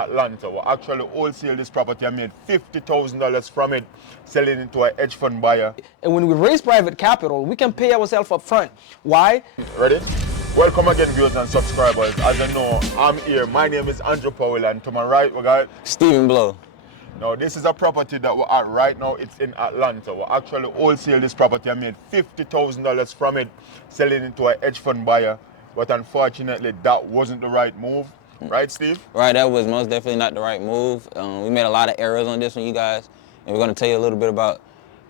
Atlanta. We actually wholesale this property and made $50,000 from it, selling it to a hedge fund buyer. And when we raise private capital, we can pay ourselves up front. Why? Ready? Welcome again, viewers and subscribers. As you know, I'm here. My name is Andrew Powell, and to my right, we got Stephen Blow. Now, this is a property that we're at right now. It's in Atlanta. We actually wholesale this property and made $50,000 from it, selling it to a hedge fund buyer. But unfortunately, that wasn't the right move. Right, Steve? Right, that was most definitely not the right move. We made a lot of errors on this one, you guys. And we're going to tell you a little bit about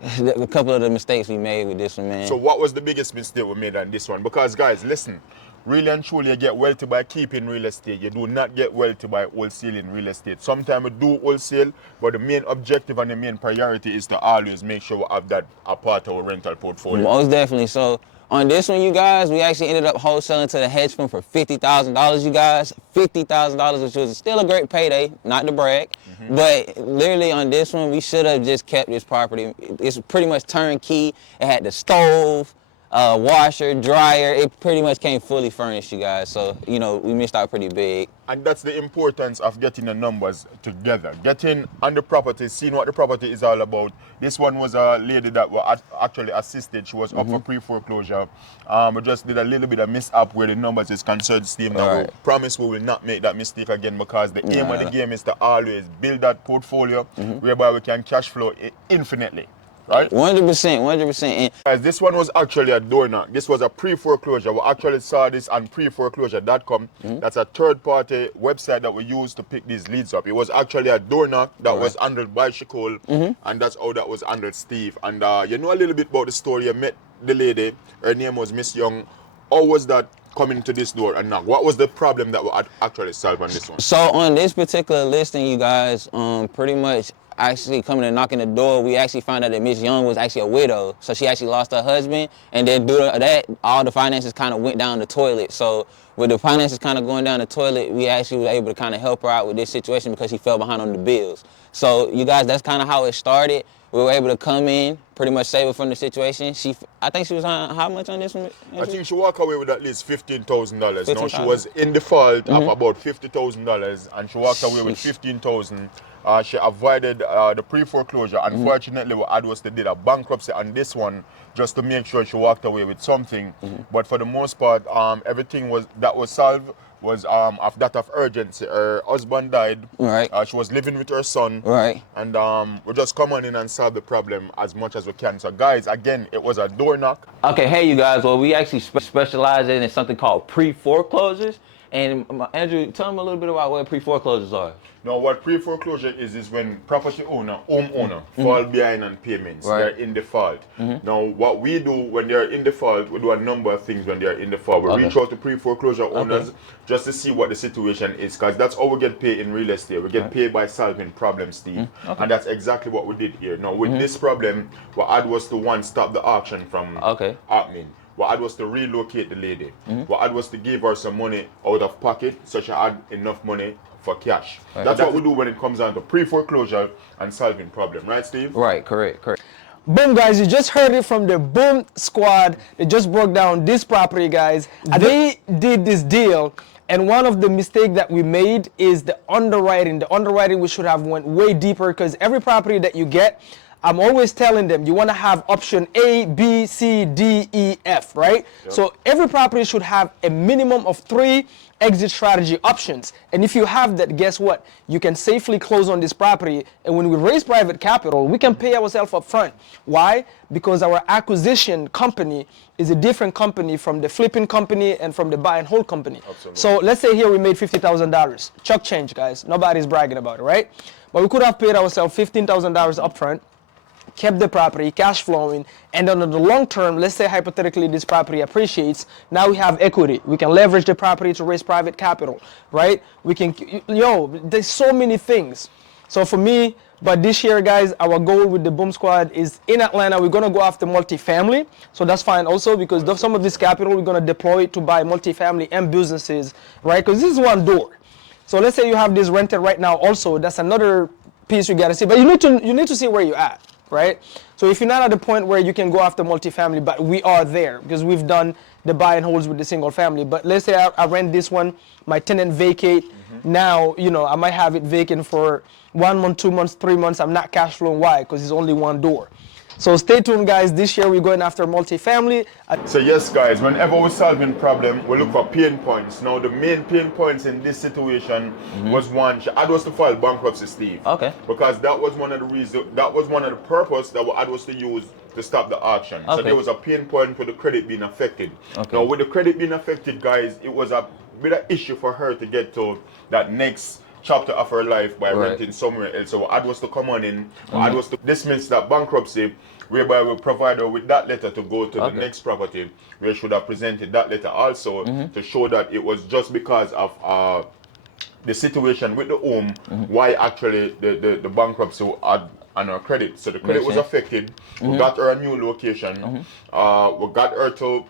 a couple of the mistakes we made with this one, man. So what was the biggest mistake we made on this one? Because, guys, listen. Really and truly, you get wealthy by keeping real estate. You do not get wealthy by wholesaling real estate. Sometimes we do wholesale, but the main objective and the main priority is to always make sure we have that a part of our rental portfolio. Most definitely. So on this one, you guys, we actually ended up wholesaling to the hedge fund for $50,000, you guys. $50,000, which was still a great payday, not to brag. But literally on this one, we should have just kept this property. It's pretty much turnkey. It had the stove, washer, dryer. It pretty much came fully furnished, you guys. So, you know, we missed out pretty big. And that's the importance of getting the numbers together. Getting on the property, seeing what the property is all about. This one was a lady that we actually assisted. She was up for pre-foreclosure. We just did a little bit of mishap where the numbers is concerned, Steve. Now, we promise we will not make that mistake again, because the aim of the game is to always build that portfolio whereby we can cash flow infinitely. Right? 100%, 100%. Guys, this one was actually a door knock. This was a pre-foreclosure. We actually saw this on preforeclosure.com. That's a third-party website that we use to pick these leads up. It was actually a door knock that was handled by Shakul, and that's how that was handled, Steve. And you know a little bit about the story. You met the lady. Her name was Miss Young. How was that coming to this door and knock? What was the problem that we actually solved on this one? So on this particular listing, you guys, pretty much actually coming and knocking the door, we actually found out that Miss Young was actually a widow. So she actually lost her husband, and then due to that, all the finances kind of went down the toilet. So with the finances kind of going down the toilet, we actually were able to kind of help her out with this situation because she fell behind on the bills. So you guys, that's kind of how it started. We were able to come in, pretty much save her from the situation. I think she was on, how much on this one? I think she walked away with at least $15,000. Now, she was in default of about $50,000, and she walked away with $15,000. She avoided the pre-foreclosure. Unfortunately, what had was they did a bankruptcy on this one just to make sure she walked away with something. But for the most part, everything that was solved was of that of urgency. Her husband died. Right. She was living with her son. Right. And we're just coming in and solve the problem as much as we can. So guys, again, it was a door knock. Okay, hey you guys, well we actually specialize in something called pre-foreclosures. And Andrew, tell them a little bit about what pre-foreclosures are. Now, what pre-foreclosure is when property owner, homeowner, fall behind on payments. They're in default. Now, what we do when they're in default, we do a number of things when they're in default. We reach out to pre-foreclosure owners just to see what the situation is, because that's how we get paid in real estate. We get paid by solving problems, Steve. And that's exactly what we did here. Now, with this problem, what I had was to, one, stop the auction from happening. What I had was to relocate the lady. What I had was to give her some money out of pocket, so she had enough money for cash. That's what we do when it comes down to pre-foreclosure and solving problem. Right, Steve? Right, correct. Boom, guys, you just heard it from the Boom Squad. They just broke down this property, guys. They did this deal, and one of the mistakes that we made is the underwriting. The underwriting, we should have went way deeper, because every property that you get, I'm always telling them, you want to have option A, B, C, D, E, F, right? So every property should have a minimum of 3 exit strategy options. And if you have that, guess what? You can safely close on this property. And when we raise private capital, we can pay ourselves up front. Why? Because our acquisition company is a different company from the flipping company and from the buy and hold company. Absolutely. So let's say here we made $50,000. Chuck change, guys. Nobody's bragging about it, right? But we could have paid ourselves $15,000 up front, kept the property cash flowing, and then on the long term, let's say hypothetically this property appreciates, now we have equity. We can leverage the property to raise private capital, right? We can, there's so many things. So for me, but this year, guys, our goal with the Boom Squad is in Atlanta, we're gonna go after multifamily. So that's fine also, because some of this capital we're gonna deploy to buy multifamily and businesses, right? Because this is one door. So let's say you have this rented right now also, that's another piece you gotta see, but you need to see where you're at. Right? So if you're not at the point where you can go after multifamily, but we are there because we've done the buy and holds with the single family. But let's say I rent this one, my tenant vacate. Now, you know, I might have it vacant for 1 month, 2 months, 3 months. I'm not cash flowing. Why? Because it's only one door. So stay tuned, guys. This year we're going after multifamily. So yes, guys, whenever we're solving problem, we look for pain points. Now, the main pain points in this situation was one, she had us to file bankruptcy, Steve. Okay. Because that was one of the reasons, that was one of the purpose that we had us to use to stop the auction. So Okay. there was a pain point for the credit being affected. Okay. Now, with the credit being affected, guys, it was a bit of issue for her to get to that next chapter of her life by renting somewhere else. So I was to come on in, I was to dismiss that bankruptcy, whereby we provide her with that letter to go to the next property. We should have presented that letter also to show that it was just because of the situation with the home, why actually the bankruptcy had on her credit. So the credit was affected. We got her a new location. We got her to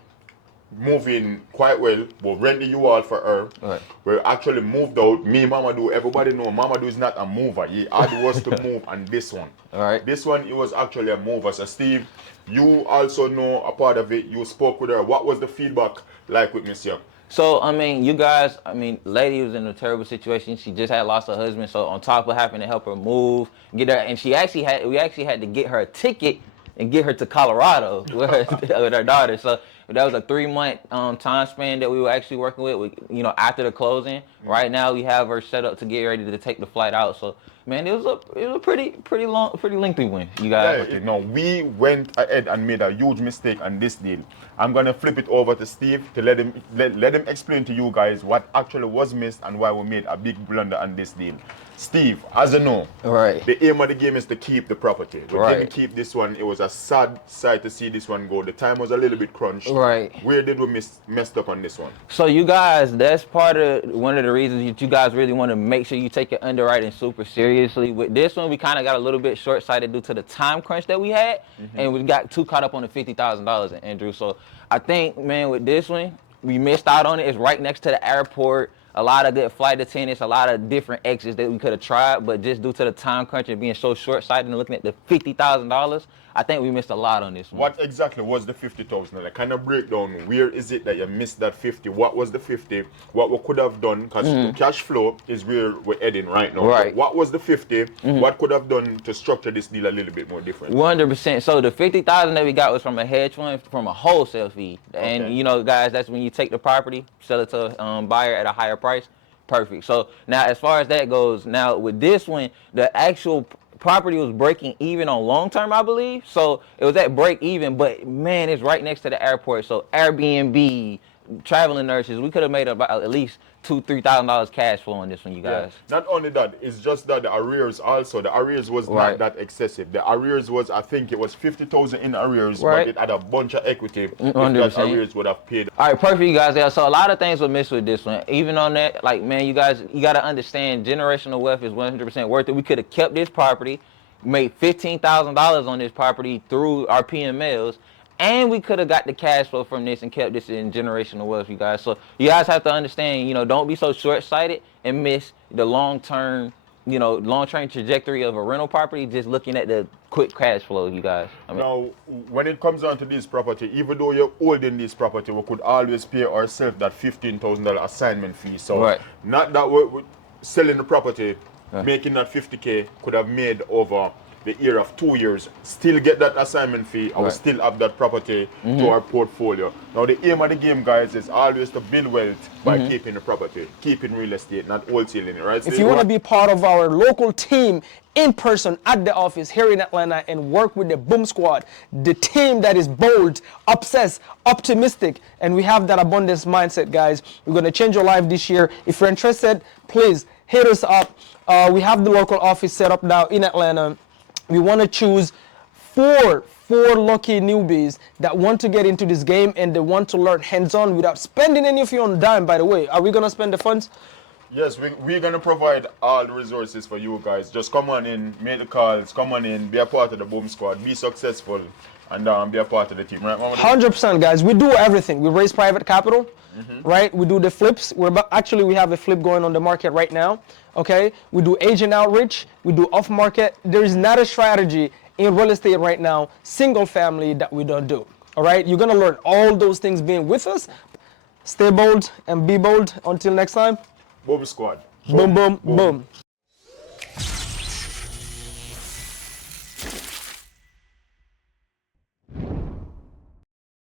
move in quite well. We rent the U-Haul for her. Right. We actually moved out. Me, Mamadou, everybody know Mamadou is not a mover. He had was to move on this one. All right. This one, it was actually a mover. So Steve, you also know a part of it. You spoke with her. What was the feedback like with Monsieur? So, I mean, you guys, I mean, lady was in a terrible situation. She just had lost her husband. So on top of having to help her move, get her, and we actually had to get her a ticket and get her to Colorado with her daughter. So that was a 3-month time span that we were actually working with, you know, after the closing. Right now we have her set up to get ready to take the flight out. So, man, it was a pretty lengthy one, you guys. Yeah, no, we went ahead and made a huge mistake on this deal. I'm gonna flip it over to Steve to let him explain to you guys what actually was missed and why we made a big blunder on this deal. Steve, as you know, Right. the aim of the game is to keep the property. We Right. didn't keep this one. It was a sad sight to see this one go. The time was a little bit crunched. Right. Where did we messed up on this one? So you guys, that's part of one of the reasons that you guys really want to make sure you take your underwriting super seriously. With this one, we kind of got a little bit short-sighted due to the time crunch that we had, and we got too caught up on the $50,000, Andrew. So I think, man, with this one, we missed out on it. It's right next to the airport. A lot of good flight attendants, a lot of different exits that we could have tried, but just due to the time crunch and being so short-sighted and looking at the $50,000, I think we missed a lot on this one. What exactly was the 50,000? Like, kind of breakdown. Where is it that you missed that 50? What was the 50? What we could have done? Because the cash flow is where we're heading right now. Right. So what was the 50? What could have done to structure this deal a little bit more different? 100%. So the 50,000 that we got was from a hedge fund, from a wholesale fee. And Okay. you know, guys, that's when you take the property, sell it to a buyer at a higher price. Perfect. So now, as far as that goes, now with this one, the actual property was breaking even on long term, I believe. So it was at break even, but man, it's right next to the airport. So Airbnb, traveling nurses, we could have made about at least $2,000-3,000 cash flow on this one, you guys. Not only that, it's just that the arrears also, the arrears was Right. not that excessive. The arrears was, I think it was 50,000 in arrears, Right. but it had a bunch of equity. If that 100%. arrears would have paid. All right, perfect, you guys. Yeah, so a lot of things were missed with this one. Even on that, like, man, you guys, you got to understand generational wealth is 100% worth it. We could have kept this property, made $15,000 on this property through our PMLs, and we could have got the cash flow from this and kept this in generational wealth, you guys. So you guys have to understand, you know, don't be so short-sighted and miss the long-term, you know, long-term trajectory of a rental property just looking at the quick cash flow, you guys. I mean, Now, when it comes down to this property, even though you're holding this property, we could always pay ourselves that $15,000 assignment fee. So, Right. not that we're selling the property, making that 50K could have made over the year of 2 years, still get that assignment fee, and we Right. still have that property to our portfolio. Now, the aim of the game, guys, is always to build wealth by keeping the property, keeping real estate, not wholesaling it, right? If you want to be part of our local team in person at the office here in Atlanta and work with the Boom Squad, the team that is bold, obsessed, optimistic, and we have that abundance mindset, guys. We're going to change your life this year. If you're interested, please hit us up. We have the local office set up now in Atlanta. We want to choose four lucky newbies that want to get into this game and they want to learn hands-on without spending any of your own dime, by the way. Are we going to spend the funds? Yes, we're going to provide all the resources for you guys. Just come on in, make the calls, come on in, be a part of the Boom Squad, be successful, and be a part of the team. Right, Mama? 100%, guys. We do everything. We raise private capital, right? We do the flips. Actually, we have a flip going on the market right now, okay? We do agent outreach. We do off-market. There is not a strategy in real estate right now, single family, that we don't do. All right, you're gonna learn all those things being with us. Stay bold and be bold. Until next time. Boom squad. Boom, boom, boom.